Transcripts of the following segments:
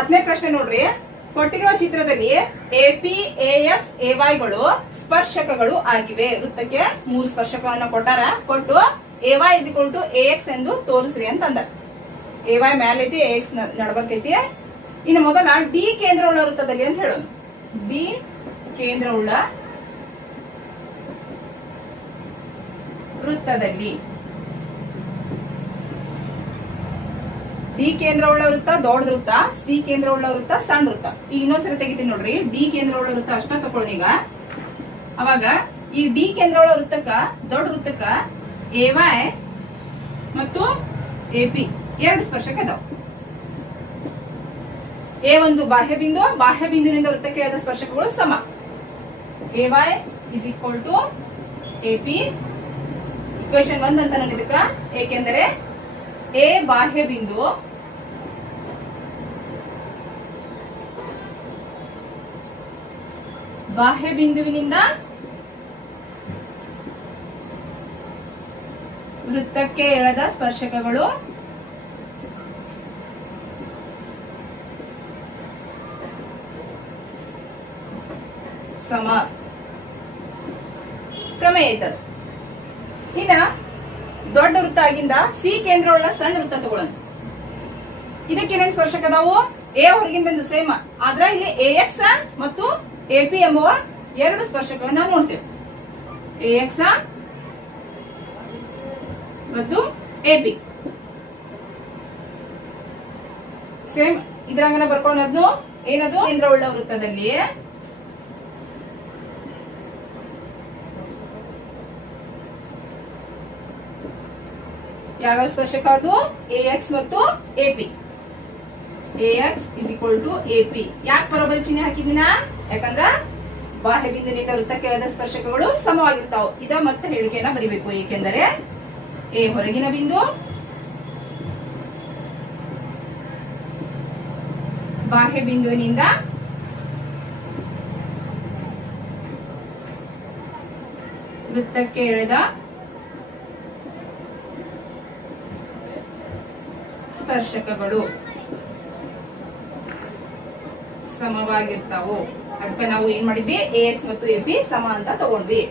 ಹತ್ತನೇ ಪ್ರಶ್ನೆ ನೋಡ್ರಿ. ಕೊಟ್ಟಿರುವ ಚಿತ್ರದಲ್ಲಿ ಎ ಪಿ ಎಕ್ಸ್ ಎ ವೈಗಳು ಸ್ಪರ್ಶಕಗಳು ಆಗಿವೆ. ವೃತ್ತಕ್ಕೆ ಮೂರು ಸ್ಪರ್ಶಕವನ್ನ ಕೊಟ್ಟಾರ. ಕೊಟ್ಟು A Y is equal to A X ಎಂದು ತೋರಿಸ್ರಿ ಅಂತ ಅಂದ ಐತಿ ಎ ಎಕ್ಸ್ ನಡಬರ್ತೈತಿ ಇನ್ನು ಮೊದಲ ಡಿ ಕೇಂದ್ರವುಳ್ಳ ವೃತ್ತದಲ್ಲಿ ಅಂತ ಹೇಳೋದು ಡಿ ಕೇಂದ್ರವುಳ್ಳ ವೃತ್ತದಲ್ಲಿ. ಡಿ ಕೇಂದ್ರವುಳ್ಳ ವೃತ್ತ ದೊಡ್ಡ ವೃತ್ತ, ಸಿ ಕೇಂದ್ರವುಳ್ಳ ವೃತ್ತ ಸಣ್ಣ ವೃತ್ತ. ಈಗ ಇನ್ನೊಂದ್ಸರಿ ತೆಗಿತೀನಿ ನೋಡ್ರಿ. ಡಿ ಕೇಂದ್ರವುಳ್ಳ ವೃತ್ತ ಅಷ್ಟ ತಕೊಳ್ಳಿ ಈಗ. ಅವಾಗ ಈ ಡಿ ಕೇಂದ್ರವುಳ್ಳ ವೃತ್ತಕ್ಕ, ದೊಡ್ಡ ವೃತ್ತಕ್ಕ ಎ, ವೈ ಮತ್ತು ಎ, ಪಿ ಎರಡು ಸ್ಪರ್ಶಕ ಅದಾವ ಎ ಒಂದು ಬಾಹ್ಯ ಬಿಂದು, ಬಾಹ್ಯ ಬಿಂದುವಿನಿಂದ ವೃತ್ತಕ್ಕೆ ಎಳೆದ ಸ್ಪರ್ಶಕಗಳು ಸಮ. A, Y is equal to A, P. Equation ಒಂದ್ ಅಂತ ಇದಕ್ಕ ಏಕೆಂದರೆ ಎ ಬಾಹ್ಯ ಬಿಂದು ಬಾಹ್ಯ ಬಿಂದುವಿನಿಂದ ವೃತ್ತಕ್ಕೆ ಎಳೆದ ಸ್ಪರ್ಶಕಗಳು. ಸಮ. ಪ್ರಮೇಯ ಇನ್ನ ದೊಡ್ಡ ವೃತ್ತ ಆಗಿಂದ ಸಿ ಕೇಂದ್ರವುಳ್ಳ ಸಣ್ಣ ವೃತ್ತ ತಗೊಳ್ಳೋಣ. ಇದಕ್ಕೆ ಏನೇನ್ ಸ್ಪರ್ಶಕ ಅದಾವು? ಎ ಹೊರಗಿನ ಬಂದು ಸೇಮ್. ಆದ್ರ ಇಲ್ಲಿ ಎ, ಎಕ್ಸ್ ಮತ್ತು ಎ ಪಿ ಎಂಬುವ ಎರಡು ಸ್ಪರ್ಶಕಗಳನ್ನು ನಾವು ನೋಡ್ತೇವೆ. ಮತ್ತು ಎಪಿ ಸೇಮ್ ಇದ್ರಾಗ ಬರ್ಕೊಳ್ಳೋದು ಏನದು? ಕೇಂದ್ರವುಳ್ಳ ವೃತ್ತದಲ್ಲಿ ಯಾವ ಸ್ಪರ್ಶಕ ಅದು? ಎ ಎಕ್ಸ್ ಮತ್ತು A P A X is equal to A P ಯಾಕೆ ಚಿಹ್ನೆ ಹಾಕಿದಿನ ಯಾಕಂದ್ರ ಬಾಹ್ಯ ಬಿಂದುನಿಂದ ವೃತ್ತಕ್ಕೆ ಎಳೆದ ಸ್ಪರ್ಶಕಗಳು ಸಮವಾಗಿರ್ತಾವ. ಇದ ಮತ್ತೆ ಹೇಳಿಕೆಯನ್ನ ಬರಿಬೇಕು. ಏಕೆಂದರೆ ಎ ಹೊರಗಿನ ಬಿಂದು ಬಾಹ್ಯ ಬಿಂದುವಿನಿಂದ ವೃತ್ತಕ್ಕೆ ಎಳೆದ ಸ್ಪರ್ಶಕಗಳು. ಸಮವಾಗಿರ್ತಾವು? ಅದಕ್ಕೆ ನಾವು ಏನ್ ಮಾಡಿದ್ವಿ? ಎ ಎಕ್ಸ್ ಮತ್ತು ಎ ಪಿ ಸಮ ಅಂತ ತಗೊಂಡ್ವಿ.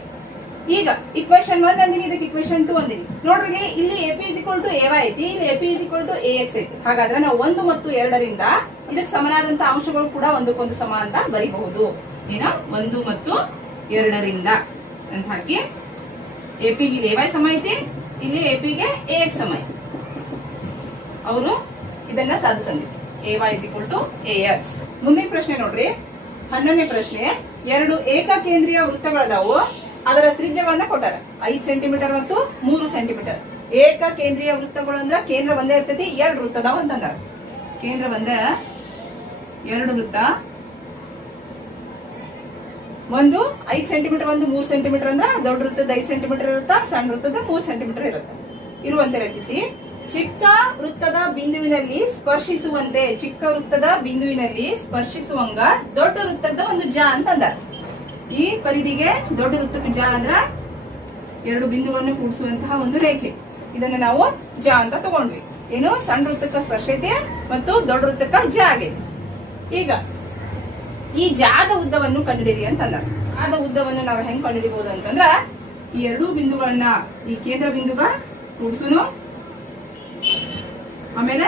ಈಗ ಇಕ್ವೇಶನ್ ಒನ್ ಅಂದಿನಿ, ಇದಕ್ಕೆ ಇಕ್ವೇಶನ್ ಟು ಅಂದಿನಿ. ನೋಡ್ರಿ, ಇಲ್ಲಿ A P is equal to A Y ಐತಿ, ಇಲ್ಲಿ A P is equal to A X ಐತಿ. ಹಾಗಾದ್ರೆ ನಾವು ಒಂದು ಮತ್ತು ಎರಡರಿಂದ ಇದಕ್ಕೆ ಸಮನಾದಂತ ಅಂಶಗಳು ಕೂಡ ಒಂದಕ್ಕೊಂದು ಸಮ ಅಂತ ಬರಿಬಹುದು. ಏನ? ಒಂದು ಮತ್ತು ಎರಡರಿಂದ. ಅಂತ ಹಾಕಿ. ಎ ಪಿ ಇಲ್ಲಿ ಎ ವೈ ಸಮ ಐತಿ, ಇಲ್ಲಿ ಎ ಪಿಗೆ ಎ ಎಕ್ಸ್ ಸಮ ಐತಿ. ಅವರು ಇದನ್ನ ಸಾಧಿಸಂದಿದ್ರು A Y equal to A X ಮುಂದಿನ ಪ್ರಶ್ನೆ ನೋಡ್ರಿ. ಹನ್ನೊಂದನೇ ಪ್ರಶ್ನೆ, ಎರಡು ಏಕಕೇಂದ್ರೀಯ ವೃತ್ತಗಳದಾವು. ಅದರ ತ್ರಿಜ್ಯವನ್ನ ಕೊಟ್ಟಾರ. ಐದ್ ಸೆಂಟಿಮೀಟರ್ ಮತ್ತು ಮೂರು ಸೆಂಟಿಮೀಟರ್ ಏಕ ಕೇಂದ್ರೀಯ ವೃತ್ತಗಳು ಅಂದ್ರ ಕೇಂದ್ರ ಒಂದೇ ಇರ್ತೈತಿ, ಎರಡು ವೃತ್ತ ಅದಾವ ಅಂತಂದಾರ. ಕೇಂದ್ರ ಒಂದ, ಎರಡು ವೃತ್ತ. ಒಂದು, ಐದ್ ಸೆಂಟಿಮೀಟರ್ ಒಂದು ಮೂರು ಸೆಂಟಿಮೀಟರ್ ಅಂದ್ರ ದೊಡ್ಡ ವೃತ್ತದ ಐದ್ ಸೆಂಟಿಮೀಟರ್ ಇರುತ್ತ, ಸಣ್ಣ ವೃತ್ತದ ಮೂರು ಸೆಂಟಿಮೀಟರ್ ಇರುತ್ತೆ. ಇರುವಂತೆ ರಚಿಸಿ. ಚಿಕ್ಕ ವೃತ್ತದ ಬಿಂದುವಿನಲ್ಲಿ ಸ್ಪರ್ಶಿಸುವಂತೆ, ಚಿಕ್ಕ ವೃತ್ತದ ಬಿಂದುವಿನಲ್ಲಿ ಸ್ಪರ್ಶಿಸುವಂಗ ದೊಡ್ಡ ವೃತ್ತದ ಒಂದು ಜ ಅಂತ ಅಂದಾರ ಈ ಪರಿಧಿಗೆ ದೊಡ್ಡ ವೃತ್ತಕ್ಕೆ ಜ ಅಂದ್ರ ಎರಡು ಬಿಂದುಗಳನ್ನು ಕೂಡಿಸುವಂತಹ ಒಂದು ರೇಖೆ. ಇದನ್ನ ನಾವು ಜ ಅಂತ ತಗೊಂಡ್ವಿ. ಏನು? ಸಣ್ಣ ವೃತ್ತಕ್ಕ ಸ್ಪರ್ಶತೆ ಮತ್ತು ದೊಡ್ಡ ವೃತ್ತಕ್ಕ ಜ ಆಗೈತೆ. ಈಗ ಈ ಜಾದ ಉದ್ದವನ್ನು ಕಂಡುಹಿಡಿರಿ ಅಂತಂದ. ಆದ ಉದ್ದವನ್ನು ನಾವು ಹೆಂಗ್ ಕಂಡುಹಿಡಿಬಹುದು ಅಂತಂದ್ರ ಈ ಎರಡೂ ಬಿಂದುಗಳನ್ನ ಈ ಕೇಂದ್ರ ಬಿಂದುಗ ಕೂಡ್ಸುನು ಆಮೇಲೆ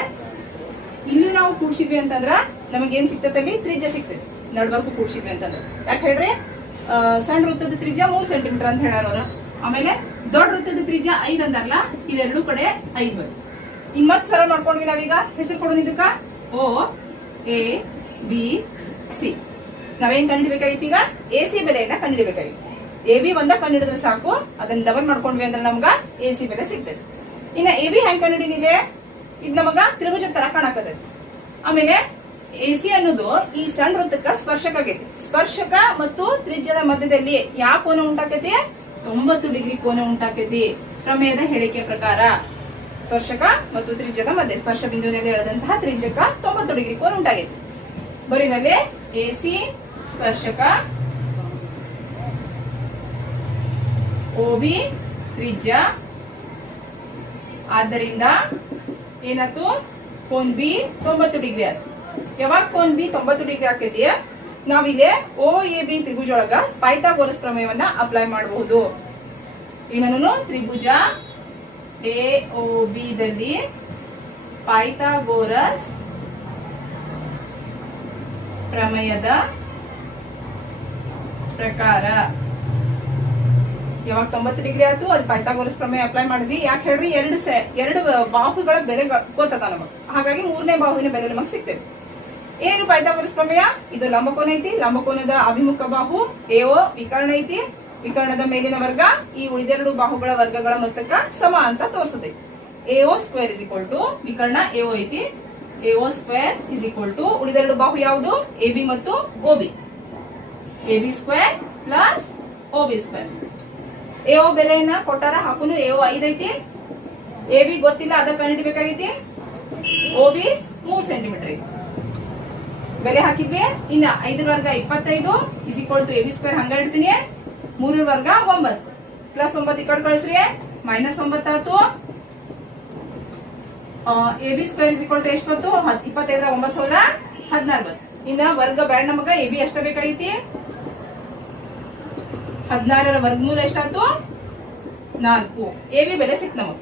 ಇಲ್ಲಿ ನಾವು ಕೂಡ್ಸಿದ್ವಿ ಅಂತಂದ್ರ ನಮಗೆ ಏನ್ ಸಿಗ್ತೈತೆ ಅಲ್ಲಿ? ತ್ರಿಜ್ಯ ಸಿಗ್ತೈತಿ. ನಡ್ವರ್ಗು ಕೂಡ್ಸಿದ್ವಿ ಅಂತಂದ್ರೆ. ಯಾಕೆ ಹೇಳ್ರಿ? ಸಣ್ಣ ವೃತ್ತದ ತ್ರಿಜ್ಯ ಮೂರ್ ಸೆಂಟಿಮೀಟರ್ ಅಂತ ಅವ್ರು. ಆಮೇಲೆ ದೊಡ್ಡ ವೃತ್ತದ ತ್ರಿಜ್ಯ ಐದ್ ಅಂದಾರಲ್ಲ? ಇದೆರಡು ಕಡೆ ಐದ್ ಬಂದು ಈಗ ಮತ್ ಸರಳ ಮಾಡ್ಕೊಂಡ್ವಿ ನಾವೀಗ. ಹೆಸರು ಕೊಡೋಣ ಇದಕ್ಕ? O, A, B, C. ನಾವೇನ್ ಕಂಡಿಡ್ಬೇಕಾಗಿತ್ತು ಈಗ? ಎ, ಸಿ ಬೆಲೆಯನ್ನ ಕಂಡಿಡ್ಬೇಕಾಗಿತ್ತು? ಎ, ಬಿ ಒಂದ ಕಂಡಿಡಿದ್ರೆ ಸಾಕು. ಅದನ್ನ ಡಬಲ್ ಮಾಡ್ಕೊಂಡ್ವಿ ಅಂದ್ರೆ ನಮ್ಗ ಎ, ಸಿ ಬೆಲೆ ಸಿಗ್ತದೆ ಇನ್ನ ಎ, ಬಿ ಹೆಂಗ್ ಕಂಡಿಡಿದಿದೆ? ಇದು ನಮಗ ತ್ರಿಭುಜ ತರ ಕಾಣಕತ್ತೈತಿ. ಆಮೇಲೆ ಎ ಸಿ ಅನ್ನೋದು ಈ ಸಣ್ಣ ವೃತ್ತಕ್ಕ ಸ್ಪರ್ಶಕ ಆಗೈತಿ. ಸ್ಪರ್ಶಕ ಮತ್ತು ತ್ರಿಜ್ಯದ ಮಧ್ಯದಲ್ಲಿ ಯಾವ ಕೋನ ಉಂಟಾಕೈತಿ? ತೊಂಬತ್ತು ಡಿಗ್ರಿ ಕೋನ ಉಂಟಾಕೈತಿ. ಪ್ರಮೇಯದ ಹೇಳಿಕೆ ಪ್ರಕಾರ ಸ್ಪರ್ಶಕ ಮತ್ತು ತ್ರಿಜ್ಯದ ಮಧ್ಯ, ಸ್ಪರ್ಶ ಬಿಂದುವಿನಲ್ಲಿ ಎಳೆದಂತಹ ತ್ರಿಜ್ಯಕ ತೊಂಬತ್ತು ಡಿಗ್ರಿ ಕೋನ ಉಂಟಾಗೈತಿ. ಬರೀನಲ್ಲಿ ಎ ಸಿ, ಸ್ಪರ್ಶಕ ಓಬಿ ತ್ರಿಜ್ಯ. ಆದ್ದರಿಂದ ಏನಾಯ್ತು? ಕೋನ್ ಬಿ ತೊಂಬತ್ತು ಡಿಗ್ರಿ ಆಯ್ತು. ಯಾವಾಗ ಕೋನ್ ಬಿ ತೊಂಬತ್ತು ಡಿಗ್ರಿ ಆಕೈತಿ ನಾವಿಲ್ಲಿ ಓ ಎ ಬಿ ತ್ರಿಭುಜ ಒಳಗ ಪೈಥಾಗೋರಸ್ ಪ್ರಮೇಯವನ್ನ ಅಪ್ಲೈ ಮಾಡಬಹುದು. ಏನನ್ನು ತ್ರಿಭುಜ ಎ ಓ ಬಿ ದಲ್ಲಿ ಪೈಥಾಗೋರಸ್ ಪ್ರಮೇಯದ ಪ್ರಕಾರ ಯಾವಾಗ ತೊಂಬತ್ತು ಡಿಗ್ರಿ ಆಯ್ತು, ಅಲ್ಲಿ ಪೈಥಾಗೋರಸ್ ಪ್ರಮೇಯ ಅಪ್ಲೈ ಮಾಡಿದ್ವಿ. ಯಾಕೆ ಹೇಳ್ರಿ, ಎರಡು ಸೆ, ಎರಡು ಬಾಹುಗಳ ಬೆಲೆ ಗೊತ್ತದ ನಮಗ್. ಹಾಗಾಗಿ ಮೂರನೇ ಬಾಹುವಿನ ಬೆಲೆ ನಮಗೆ ಸಿಗ್ತದೆ ಏನು ಪೈಥಾಗೋರಸ್ ಪ್ರಮೇಯ? ಇದು ಲಂಬಕೋನ ಐತಿ. ಲಂಬಕೋನದ ಅಭಿಮುಖ ಬಾಹು ಎಒ ವಿಕರ್ಣ ಐತಿ. ವಿಕರ್ಣದ ಮೇಲಿನ ವರ್ಗ, ಈ ಉಳಿದೆರಡು ಬಾಹುಗಳ ವರ್ಗಗಳ ಮೊತ್ತಕ್ಕ ಸಮ ಅಂತ ತೋರಿಸುತ್ತೆ. A O square is equal to ವಿಕರ್ಣ A O ಐತಿ. A O square is equal to ಉಳಿದೆರಡು ಬಾಹು ಯಾವುದು? ಎ ಬಿ ಮತ್ತು O B. A B square plus O B square. A O ಬೆಲೆಯನ್ನ ಕೊಟ್ಟಾರ? ಹಾಕುನು ಎಒ ಐದ್ ಐತಿ. ಎ ಬಿ ಗೊತ್ತಿಲ್ಲ ಅದ ಕಂಡಿಡ್ಬೇಕಾಗೈತಿ ಓ ಬಿ ಮೂರ್ ಸೆಂಟಿಮೀಟರ್ ಐತಿ. ಬೆಲೆ ಹಾಕಿದ್ವಿ? ಇನ್ನ ಐದರ ವರ್ಗ ಇಪ್ಪತ್ತೈದು is equal to A B square ಹಂಗ ಇಡ್ತೀನಿ. ಮೂರರ ವರ್ಗ ಒಂಬತ್ತು. ಪ್ಲಸ್ ಒಂಬತ್ತು ಈ ಕಡೆ ಕಳಿಸ್ರಿ. Minus ಒಂಬತ್ತಾಯ್ತು. A B square is equal to ಎಷ್ಟು ಬಂತು ಇಪ್ಪತ್ತೈದರ ಒಂಬತ್ತು ಹೋದ್ರ ಹದಿನಾರು ಬಂತು ಇನ್ನ ವರ್ಗ ಬ್ಯಾಡ್ ನಮಗ ಎ ಬಿ ಎಷ್ಟ ಬೇಕಾಗೈತಿ. ಹದಿನಾರರ ವರ್ಗಮೂಲ ಎಷ್ಟಾಯ್ತು? ನಾಲ್ಕು. ಎ ಬಿ ಬೆಲೆ ಸಿಕ್ ನಮಗ್.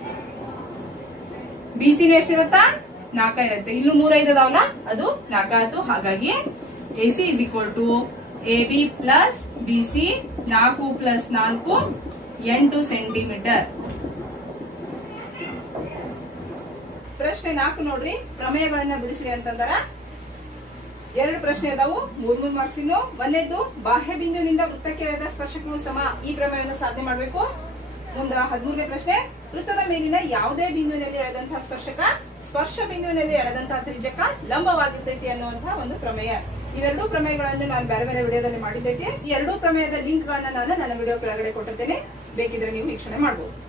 ಬಿ ಸಿ ಎಷ್ಟಿರುತ್ತಾ? ನಾಲ್ಕ ಇರುತ್ತೆ ಇನ್ನು ಮೂರ ಐದು ಅದಾವಲ್ಲ ಅದು ನಾಲ್ಕ ಆಯ್ತು ಹಾಗಾಗಿ A C is equal to A B plus B C ನಾಲ್ಕು ಪ್ಲಸ್ ನಾಲ್ಕು, ಎಂಟು ಸೆಂಟಿಮೀಟರ್ ಪ್ರಶ್ನೆ ನಾಲ್ಕು ನೋಡ್ರಿ. ಪ್ರಮೇಯಗಳನ್ನ ಬಿಡಿಸಿ ಅಂತಂದಾರ. ಎರಡು ಪ್ರಶ್ನೆ ಅದಾವು ಮೂರ್ ಮೂರ್ ಮಾರ್ಕ್ಸ್ ಇನ್ನು ಒಂದೇದ್ದು, ಬಾಹ್ಯ ಬಿಂದುವಿನಿಂದ ವೃತ್ತಕ್ಕೆ ಎಳೆದ ಸ್ಪರ್ಶಕಗಳು ಸಮ ಈ ಪ್ರಮೇಯವನ್ನು ಸಾಧನೆ ಮಾಡಬೇಕು. ಮುಂದ ಹದಿಮೂರನೇ ಪ್ರಶ್ನೆ, ವೃತ್ತದ ಮೇಲಿನ ಯಾವುದೇ ಬಿಂದುವಿನಲ್ಲಿ ಎಳೆದಂತಹ ಸ್ಪರ್ಶಕ, ಸ್ಪರ್ಶ ಬಿಂದುವಿನಲ್ಲಿ ಎಳೆದಂತಹ ತ್ರಿಜಕ ಲಂಬವಾಗಿರ್ತೈತಿ ಅನ್ನುವಂತಹ ಒಂದು ಪ್ರಮೇಯ. ಇವೆರಡೂ ಪ್ರಮೇಯಗಳನ್ನು ನಾನು ಬೇರೆ ಬೇರೆ ವಿಡಿಯೋದಲ್ಲಿ ಮಾಡಿದ್ದೈತಿ ಈ ಎರಡೂ ಪ್ರಮೇಯದ ಲಿಂಕ್ ಗಳನ್ನ ನಾನು ನನ್ನ ವಿಡಿಯೋ ಕೆಳಗಡೆ ಕೊಟ್ಟಿರ್ತೇನೆ. ಬೇಕಿದ್ರೆ ನೀವು ವೀಕ್ಷಣೆ ಮಾಡಬಹುದು